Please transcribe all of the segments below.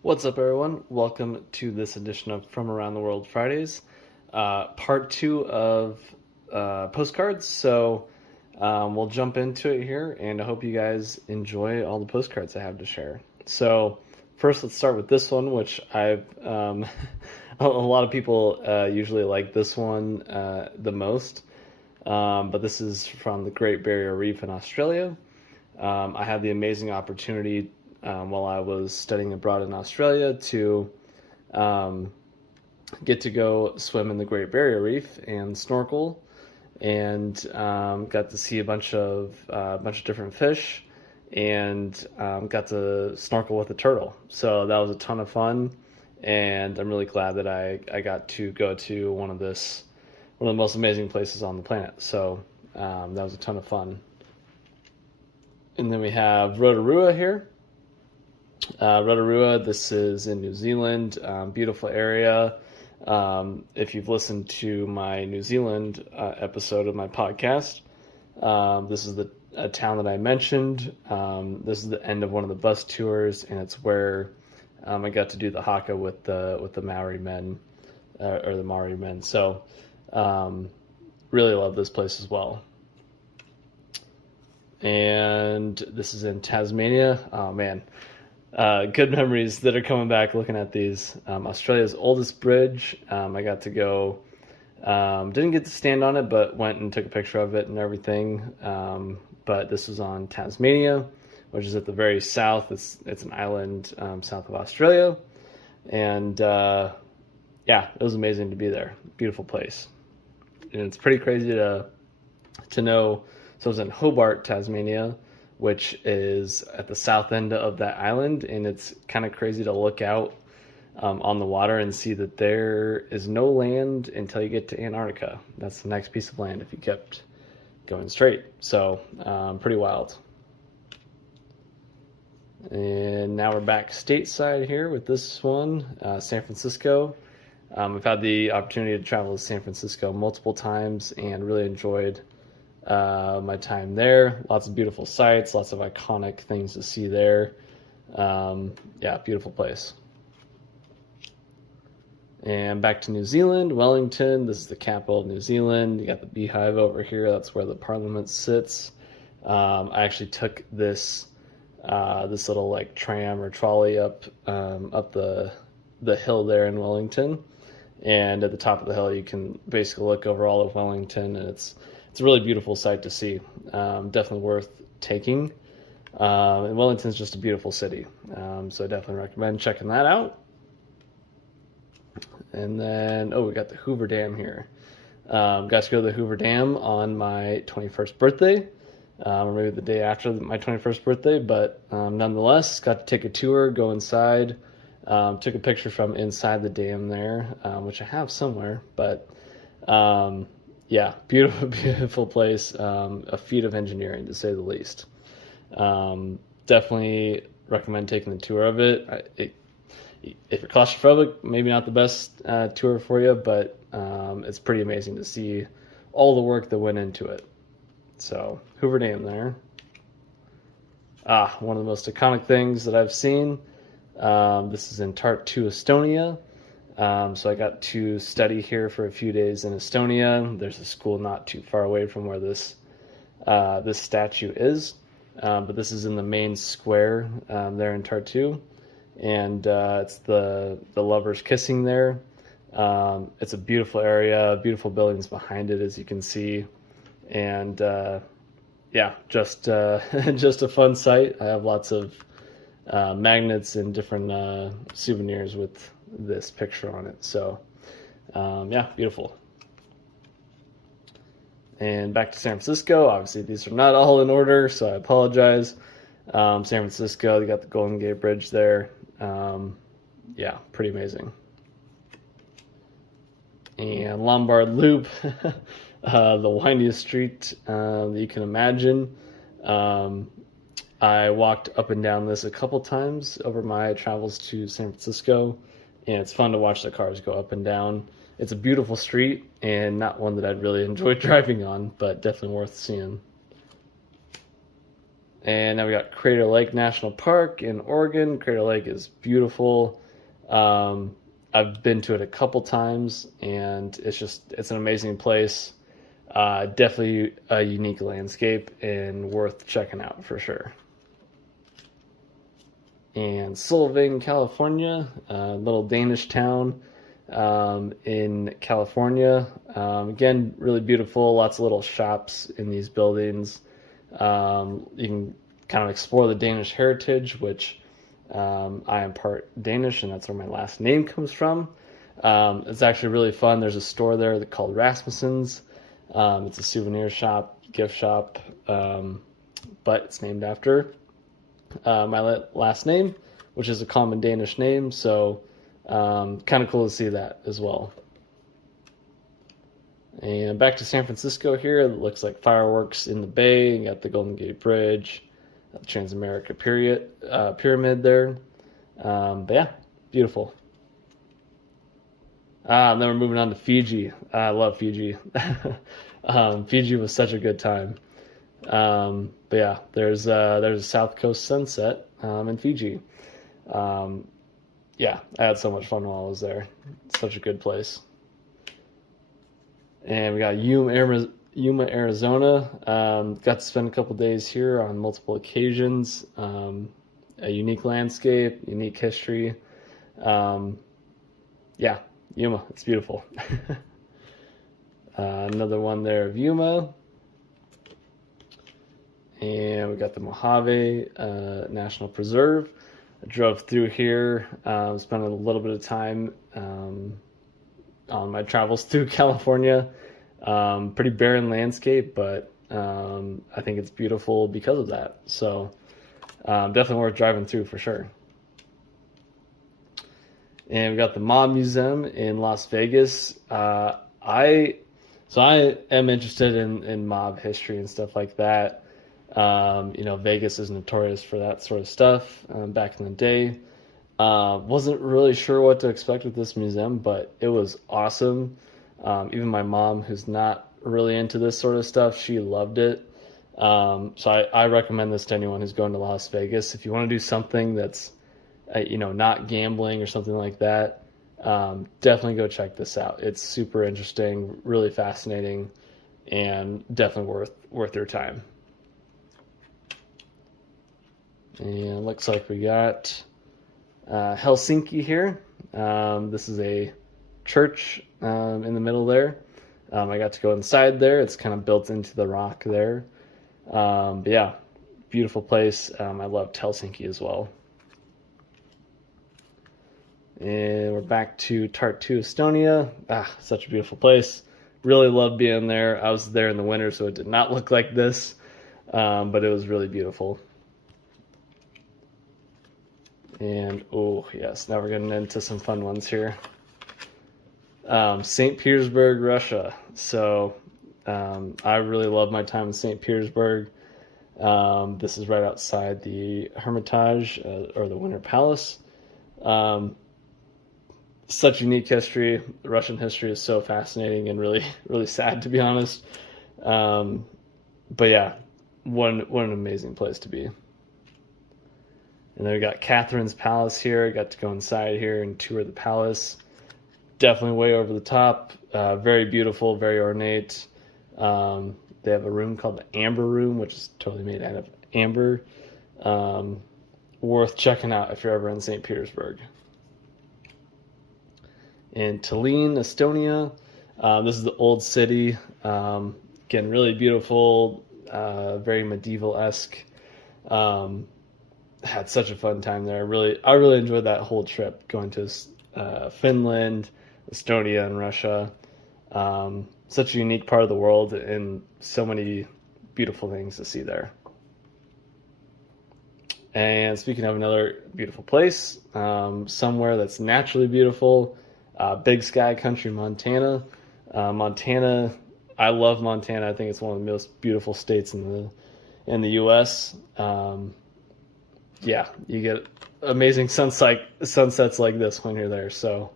What's up, everyone? Welcome to this edition of From Around the World Fridays, part two of postcards. We'll jump into it here, and I hope you guys enjoy all the postcards I have to share. So, first, let's start with this one, which I've a lot of people usually like this one the most, but this is from the Great Barrier Reef in Australia. I had the amazing opportunity while I was studying abroad in Australia to um, get to go swim in the Great Barrier Reef and snorkel, and got to see a bunch of different fish, and got to snorkel with a turtle. So that was a ton of fun, and I'm really glad that I got to go to one of the most amazing places on the planet. So that was a ton of fun. And then we have Rotorua here. Rotorua, this is in New Zealand, beautiful area. If you've listened to my New Zealand episode of my podcast, this is the a town that I mentioned. This is the end of one of the bus tours, and it's where I got to do the haka with the Maori men, or the Maori men. So, really love this place as well. And this is in Tasmania. Oh man, good memories that are coming back looking at these. Australia's oldest bridge. I got to go. Didn't get to stand on it, but went and took a picture of it and everything. But this was on Tasmania, which is at the very south. It's an island south of Australia, and yeah, it was amazing to be there. Beautiful place, and it's pretty crazy to know. So I was in Hobart, Tasmania, which is at the south end of that island, and it's kind of crazy to look out on the water and see that there is no land until you get to Antarctica. That's the next piece of land if you kept going straight. So pretty wild. And now we're back stateside here with this one, San Francisco. I've had the opportunity to travel to San Francisco multiple times and really enjoyed my time there. Lots of beautiful sights, lots of iconic things to see there. Yeah, beautiful place. And back to New Zealand, Wellington. This is the capital of New Zealand. You got the Beehive over here. That's where the Parliament sits. I actually took this little like tram or trolley up the hill there in Wellington. And at the top of the hill, you can basically look over all of Wellington, and it's a really beautiful sight to see. Definitely worth taking. And Wellington's just a beautiful city, so I definitely recommend checking that out. And then, we got the Hoover Dam here. Got to go to the Hoover Dam on my 21st birthday, or maybe the day after my 21st birthday, but nonetheless, got to take a tour, go inside, took a picture from inside the dam there, which I have somewhere, but yeah, beautiful, beautiful place. A feat of engineering, to say the least. Definitely recommend taking the tour of it. If you're claustrophobic, maybe not the best tour for you, but it's pretty amazing to see all the work that went into it. So, Hoover Dam there. One of the most iconic things that I've seen. This is in Tartu, Estonia. So I got to study here for a few days in Estonia. There's a school not too far away from where this statue is, but this is in the main square there in Tartu, and it's the lovers kissing there. It's a beautiful area, beautiful buildings behind it, as you can see, and yeah, just just a fun sight. I have lots of magnets and different souvenirs with this picture on it. So yeah, beautiful. And back to San Francisco. Obviously these are not all in order, so I apologize. San Francisco, you got the Golden Gate Bridge there. Yeah, pretty amazing. And Lombard Loop, the windiest street that you can imagine. I walked up and down this a couple times over my travels to San Francisco, and it's fun to watch the cars go up and down. It's a beautiful street, and not one that I'd really enjoy driving on, but definitely worth seeing. And now we got Crater Lake National Park in Oregon. Crater Lake is beautiful. I've been to it a couple times, and it's an amazing place. Definitely a unique landscape and worth checking out for sure. And Solvang, California, a little Danish town in California. Again, really beautiful. Lots of little shops in these buildings. You can kind of explore the Danish heritage, which I am part Danish, and that's where my last name comes from. It's actually really fun. There's a store there called Rasmussen's. It's a souvenir shop, gift shop, but it's named after my last name, which is a common Danish name. So kind of cool to see that as well. And back to San Francisco here. It looks like fireworks in the bay. You got the Golden Gate Bridge, the Transamerica Pyramid there. But yeah, beautiful. And then we're moving on to Fiji. I love Fiji. Fiji was such a good time. But yeah, there's a South Coast sunset in Fiji. Yeah, I had so much fun while I was there. It's such a good place. And we got Yuma, Arizona. Got to spend a couple days here on multiple occasions. A unique landscape, unique history. Yeah, Yuma, it's beautiful. Another one there of Yuma. And we got the Mojave National Preserve. I drove through here, spent a little bit of time on my travels through California. Pretty barren landscape, but I think it's beautiful because of that. So definitely worth driving through for sure. And we got the Mob Museum in Las Vegas. I am interested in mob history and stuff like that. Vegas is notorious for that sort of stuff back in the day. Wasn't really sure what to expect with this museum, but it was awesome. Even my mom, who's not really into this sort of stuff, she loved it. So I recommend this to anyone who's going to Las Vegas. If you want to do something that's, not gambling or something like that, definitely go check this out. It's super interesting, really fascinating, and definitely worth your time. And looks like we got Helsinki here. This is a church in the middle there. I got to go inside there. It's kind of built into the rock there. But yeah, beautiful place. I loved Helsinki as well. And we're back to Tartu, Estonia. Such a beautiful place. Really loved being there. I was there in the winter, so it did not look like this, but it was really beautiful. And, oh, yes, now we're getting into some fun ones here. St. Petersburg, Russia. So I really love my time in St. Petersburg. This is right outside the Hermitage, or the Winter Palace. Such unique history. Russian history is so fascinating and really, really sad, to be honest. But yeah, what an amazing place to be. And then we got Catherine's Palace here. I got to go inside here and tour the palace. Definitely way over the top. Very beautiful, very ornate. They have a room called the Amber Room, which is totally made out of amber. Worth checking out if you're ever in St. Petersburg. In Tallinn, Estonia. This is the old city. Again, really beautiful, very medieval-esque. Had such a fun time there. I really enjoyed that whole trip, going to Finland, Estonia, and Russia. Such a unique part of the world, and so many beautiful things to see there. And speaking of another beautiful place, somewhere that's naturally beautiful, Big Sky Country, Montana. Montana, I love Montana. I think it's one of the most beautiful states in the U.S. Yeah, you get amazing sunsets like this when you're there. So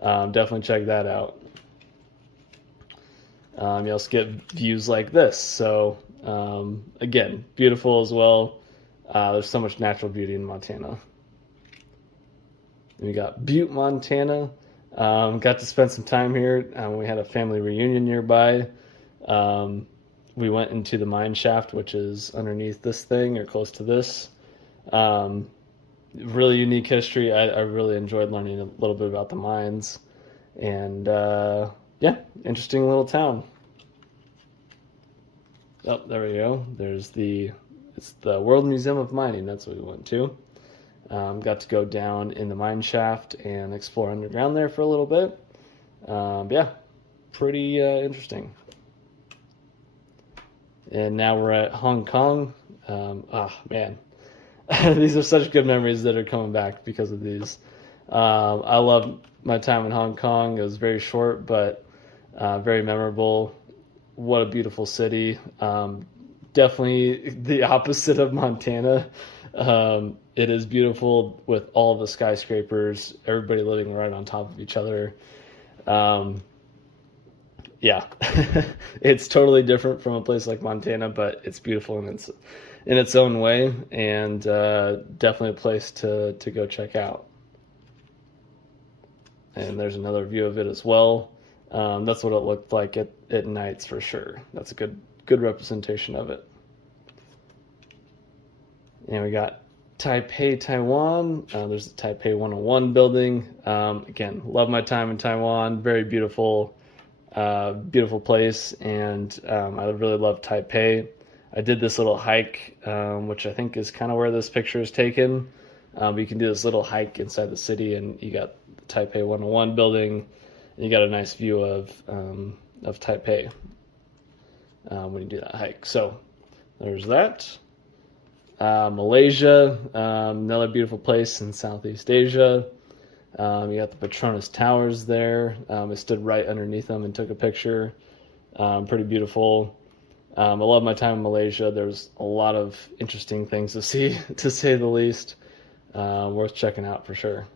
definitely check that out. You also get views like this. So again, beautiful as well. There's so much natural beauty in Montana. And we got Butte, Montana. Got to spend some time here. We had a family reunion nearby. Um, we went into the mine shaft, which is underneath this thing or close to this. Um, Really unique history. I really enjoyed learning a little bit about the mines. And yeah, interesting little town. Oh, there we go. It's the World Museum of Mining. That's what we went to. Got to go down in the mine shaft and explore underground there for a little bit. Yeah, pretty interesting. And now we're at Hong Kong. Man, these are such good memories that are coming back because of these. I love my time in Hong Kong. It was very short, but very memorable. What a beautiful city. Definitely the opposite of Montana. It is beautiful with all the skyscrapers, everybody living right on top of each other. Um, yeah, it's totally different from a place like Montana, but it's beautiful in its own way, and definitely a place to go check out. And there's another view of it as well. That's what it looked like at nights for sure. That's a good representation of it. And we got Taipei, Taiwan. There's the Taipei 101 building. Again, love my time in Taiwan. Very beautiful, beautiful place, and I really love Taipei. I did this little hike, which I think is kind of where this picture is taken. But you can do this little hike inside the city, and you got the Taipei 101 building, and you got a nice view of Taipei when you do that hike. So there's that. Malaysia, another beautiful place in Southeast Asia. You got the Petronas Towers there. I stood right underneath them and took a picture. Pretty beautiful. I love my time in Malaysia. There's a lot of interesting things to see, to say the least. Worth checking out for sure.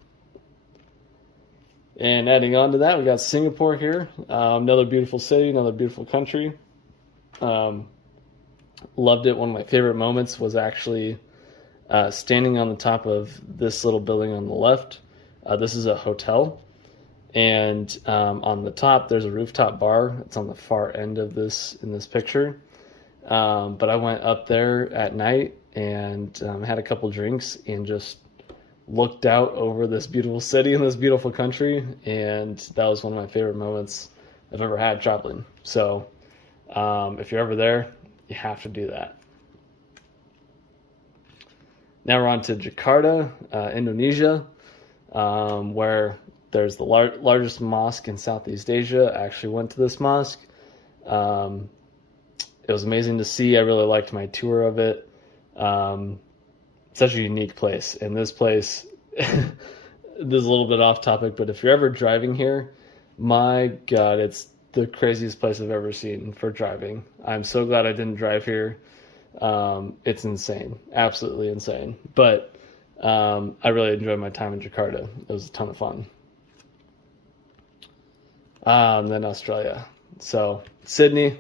And adding on to that, we got Singapore here. Another beautiful city, another beautiful country. Loved it. One of my favorite moments was actually standing on the top of this little building on the left. This is a hotel, and on the top there's a rooftop bar. It's on the far end of this in this picture. But I went up there at night and had a couple drinks and just looked out over this beautiful city and this beautiful country, and that was one of my favorite moments I've ever had traveling. So if you're ever there, you have to do that. Now we're on to Jakarta, Indonesia, where there's the largest mosque in Southeast Asia. I actually went to this mosque. It was amazing to see. I really liked my tour of it. Such a unique place. And this place, this is a little bit off topic, but if you're ever driving here, my God, it's the craziest place I've ever seen for driving. I'm so glad I didn't drive here. It's insane, absolutely insane. But I really enjoyed my time in Jakarta. It was a ton of fun. Then Australia. So Sydney,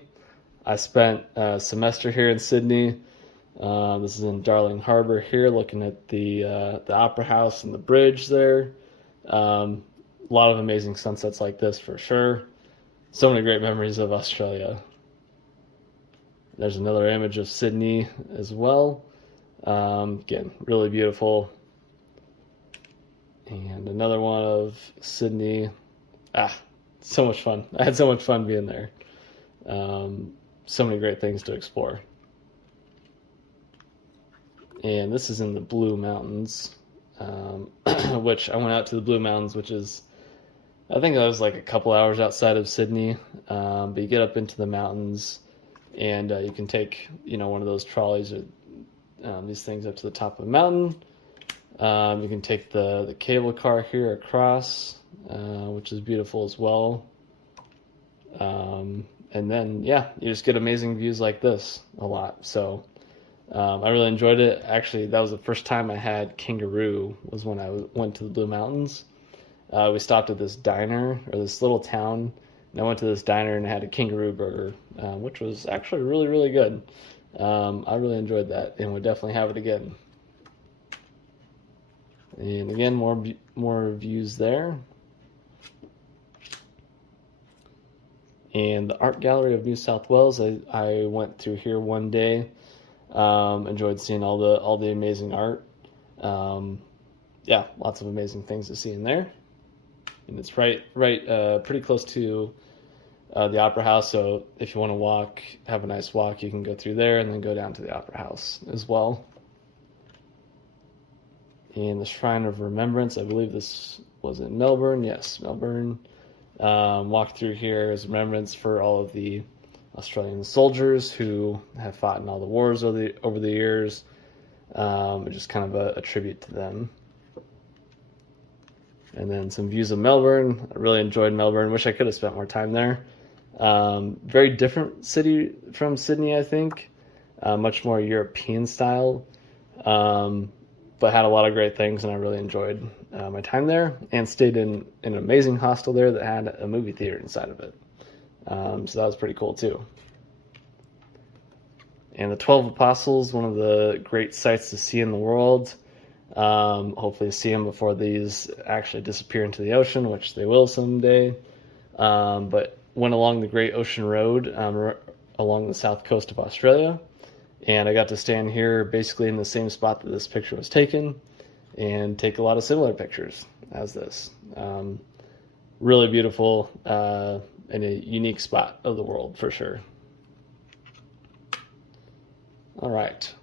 I spent a semester here in Sydney. This is in Darling Harbour here, looking at the Opera House and the bridge there. A lot of amazing sunsets like this for sure. So many great memories of Australia. There's another image of Sydney as well. Again, really beautiful. And another one of Sydney. So much fun. I had so much fun being there. So many great things to explore. And this is in the Blue Mountains, which I went out to the Blue Mountains, which is, I think that was like a couple hours outside of Sydney. But you get up into the mountains, and you can take, one of those trolleys or these things up to the top of a mountain. You can take the cable car here across, which is beautiful as well. And then, you just get amazing views like this a lot. So I really enjoyed it. Actually, that was the first time I had kangaroo, was when I went to the Blue Mountains. We stopped at this diner, or this little town, and I went to this diner and had a kangaroo burger, which was actually really, really good. I really enjoyed that and would definitely have it again. And again, more views there. And the Art Gallery of New South Wales, I went through here one day. Enjoyed seeing all the amazing art. Yeah, lots of amazing things to see in there. And it's pretty close to the Opera House. So if you want to have a nice walk, you can go through there and then go down to the Opera House as well. And the Shrine of Remembrance, I believe this was in Melbourne. Yes, Melbourne. Walk through here as remembrance for all of the Australian soldiers who have fought in all the wars over the years. Just kind of a tribute to them. And then some views of Melbourne. I really enjoyed Melbourne. Wish I could have spent more time there. Very different city from Sydney, I think. Much more European style. But had a lot of great things, and I really enjoyed my time there, and stayed in an amazing hostel there that had a movie theater inside of it. So that was pretty cool too. And the 12 Apostles, one of the great sights to see in the world. Hopefully see them before these actually disappear into the ocean, which they will someday. But went along the Great Ocean Road along the south coast of Australia. And I got to stand here basically in the same spot that this picture was taken and take a lot of similar pictures as this. Really beautiful and a unique spot of the world for sure. All right.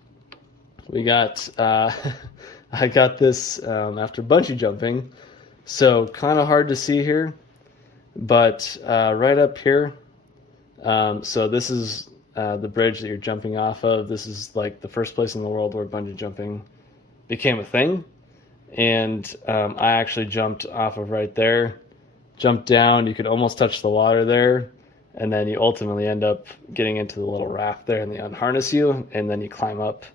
We got, I got this after bungee jumping. So kind of hard to see here, but right up here. So this is the bridge that you're jumping off of. This is like the first place in the world where bungee jumping became a thing. And I actually jumped off of right there, jumped down. You could almost touch the water there. And then you ultimately end up getting into the little raft there, and they unharness you, and then you climb up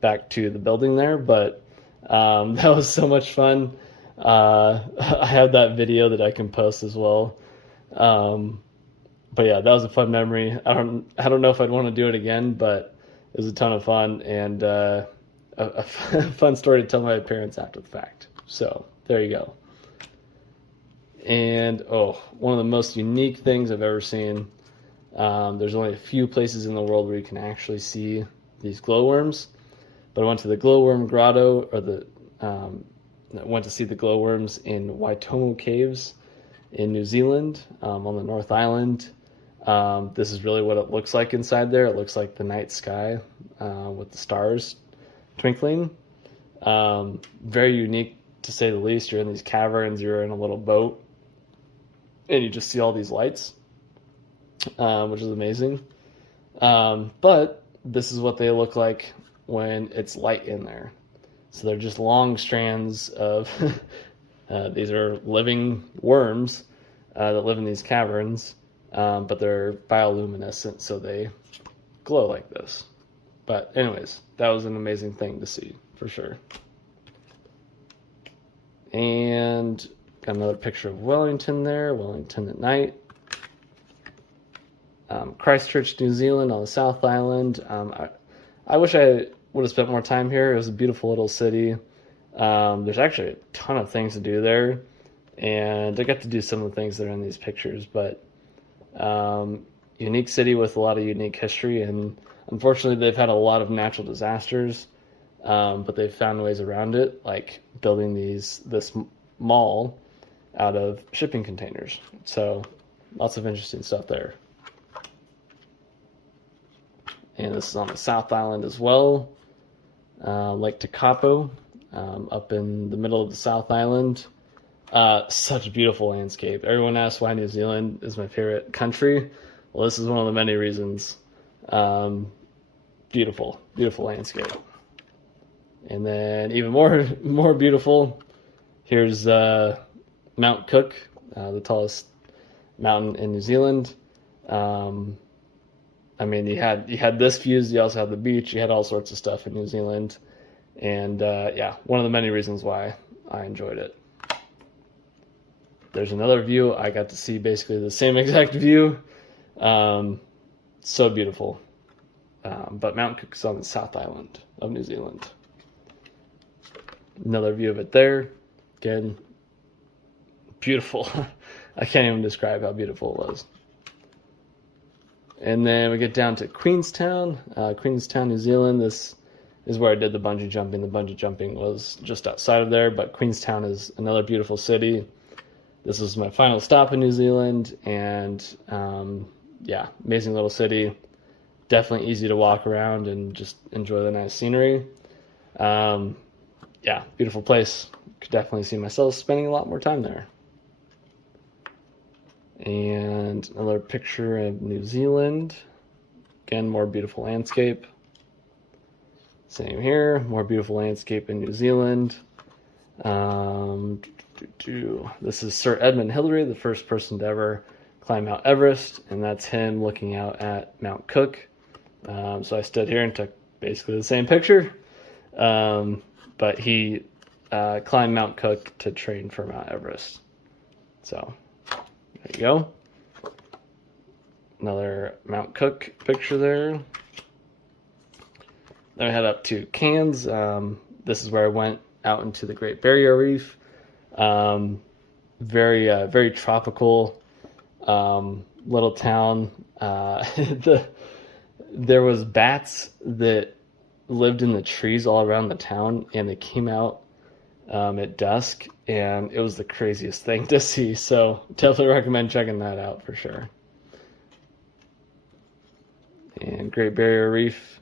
back to the building there. But that was so much fun. I have that video that I can post as well. But yeah, that was a fun memory. I don't know if I'd want to do it again, but it was a ton of fun, and a fun story to tell my parents after the fact. So there you go. And one of the most unique things I've ever seen. There's only a few places in the world where you can actually see these glowworms, but I went to the glowworm grotto, or went to see the glowworms in Waitomo Caves in New Zealand, on the North Island. This is really what it looks like inside there. It looks like the night sky with the stars twinkling. Very unique, to say the least. You're in these caverns, you're in a little boat, and you just see all these lights, which is amazing. But this is what they look like when it's light in there. So they're just long strands of, these are living worms that live in these caverns, but they're bioluminescent, so they glow like this. But anyways, that was an amazing thing to see, for sure. And got another picture of Wellington there, Wellington at night. Christchurch, New Zealand on the South Island. I wish I would have spent more time here. It was a beautiful little city. There's actually a ton of things to do there, and I got to do some of the things that are in these pictures, but unique city with a lot of unique history, and unfortunately they've had a lot of natural disasters, but they've found ways around it, like building this mall out of shipping containers. So lots of interesting stuff there. And this is on the South Island as well. Lake Tekapo, up in the middle of the South Island. Such a beautiful landscape. Everyone asks why New Zealand is my favorite country. Well, this is one of the many reasons. Beautiful, beautiful landscape. And then even more beautiful, here's Mount Cook, the tallest mountain in New Zealand. I mean, you had this views, you also had the beach, you had all sorts of stuff in New Zealand. And yeah, one of the many reasons why I enjoyed it. There's another view. I got to see basically the same exact view. So beautiful. but Mount Cook's on the South Island of New Zealand. Another view of it there. Again, beautiful. I can't even describe how beautiful it was. And then we get down to Queenstown, New Zealand. This is where I did the bungee jumping. The bungee jumping was just outside of there, but Queenstown is another beautiful city. This was my final stop in New Zealand, and yeah, amazing little city. Definitely easy to walk around and just enjoy the nice scenery. Yeah, beautiful place. Could definitely see myself spending a lot more time there. And another picture of New Zealand. Again, more beautiful landscape. Same here, more beautiful landscape in New Zealand. This is Sir Edmund Hillary, the first person to ever climb Mount Everest, and that's him looking out at Mount Cook. So I stood here and took basically the same picture, but he climbed Mount Cook to train for Mount Everest. So there you go. Another Mount Cook picture there. Then I head up to Cairns. This is where I went out into the Great Barrier Reef. Very tropical little town. There was bats that lived in the trees all around the town, and they came out at dusk, and it was the craziest thing to see. So definitely recommend checking that out for sure. And Great Barrier Reef,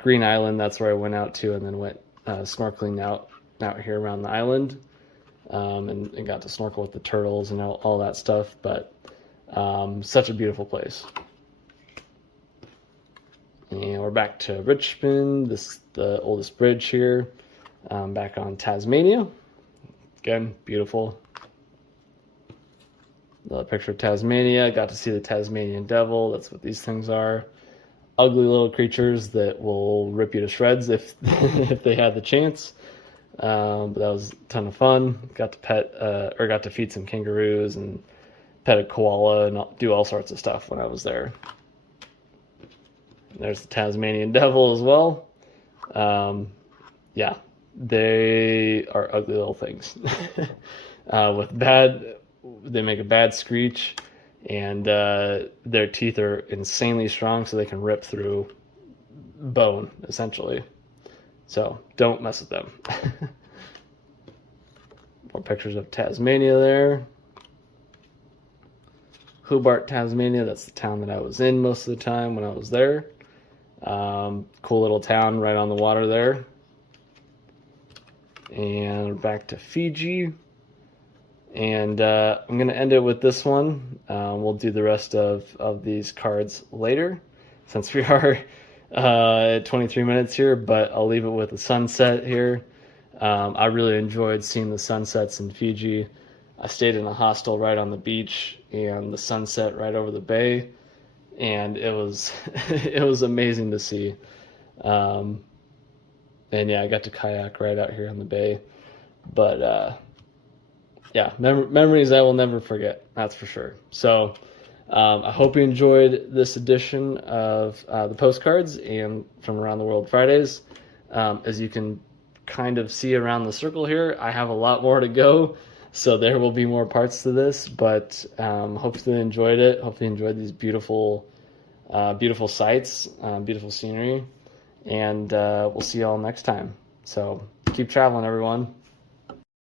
Green Island, that's where I went out to, and then went snorkeling out here around the island, and got to snorkel with the turtles and all that stuff. But such a beautiful place. And we're back to Richmond. This is the oldest bridge here, back on Tasmania. Again, beautiful. Another picture of Tasmania. Got to see the Tasmanian devil. That's what these things are. Ugly little creatures that will rip you to shreds if if they had the chance. But that was a ton of fun. Got to feed some kangaroos and pet a koala and do all sorts of stuff when I was there. There's the Tasmanian devil as well. Yeah, they are ugly little things. They make a bad screech, and their teeth are insanely strong, so they can rip through bone, essentially. So don't mess with them. More pictures of Tasmania there. Hobart, Tasmania, that's the town that I was in most of the time when I was there. Cool little town right on the water there. And back to Fiji. And I'm going to end it with this one. We'll do the rest of these cards later, since we are at 23 minutes here, but I'll leave it with the sunset here. I really enjoyed seeing the sunsets in Fiji. I stayed in a hostel right on the beach, and the sunset right over the bay, and it was it was amazing to see. And yeah, I got to kayak right out here on the bay, but yeah, memories I will never forget, that's for sure. So I hope you enjoyed this edition of the Postcards and From Around the World Fridays. As you can kind of see around the circle here, I have a lot more to go, so there will be more parts to this, but hopefully you enjoyed it. Hopefully you enjoyed these beautiful sights, beautiful scenery, and we'll see you all next time. So keep traveling, everyone.